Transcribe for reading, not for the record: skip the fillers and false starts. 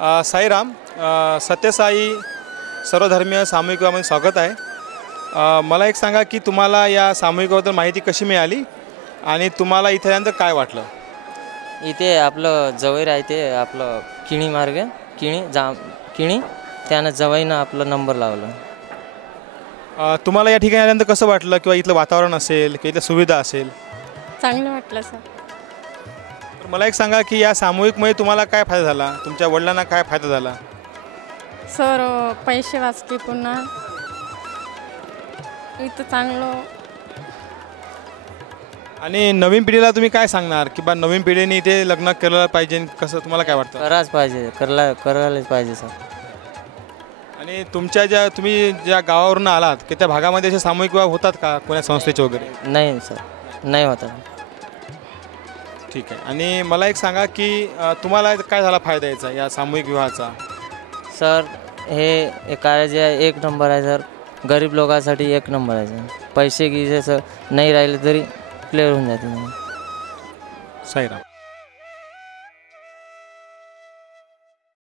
साईराम. सत्यसाई सर्वधर्मीय सामूहिक विवाहामध्ये स्वागत आहे. मला एक सांगा की तुम्हाला या सामूहिक विवाहाबद्दल माहिती कशी मिळाली आणि तुम्हाला इथे आल्यानंतर काय वाटलं? इथे आपलं जवळ राहते आपलं किणी मार्ग किणी त्यानं जवळनं आपला नंबर लावला. तुम्हाला या ठिकाणी आल्यानंतर कसं वाटलं किंवा इथलं वातावरण असेल किंवा इथल्या सुविधा असेल? चांगलं वाटलं सर. तर मला एक सांगा की या सामूहिकमुळे तुम्हाला काय फायदा झाला, तुमच्या वडिलांना काय फायदा झाला? सर पैसे वाचते, पुन्हा इथं चांगलं. आणि नवीन पिढीला तुम्ही काय सांगणार की बा नवीन पिढीने इथे लग्न केलं पाहिजे, कसं तुम्हाला काय वाटतं? करायलाच पाहिजे सर. आणि तुमच्या तुम्ही ज्या गावावरून आलात की त्या भागामध्ये असे सामूहिक विवाह होतात का कोणत्या संस्थेचे वगैरे? नाही सर, नाही होता. ठीक आहे. आणि मला एक सांगा की तुम्हाला काय झाला फायदा याचा, या सामूहिक विवाहाचा? सर हे कार्य एक नंबर आहे सर. गरीब लोकांसाठी एक नंबर आहे सर. पैसे गिसे सर नाही राहिले तरी क्लिअर होऊन जाते. साईराम.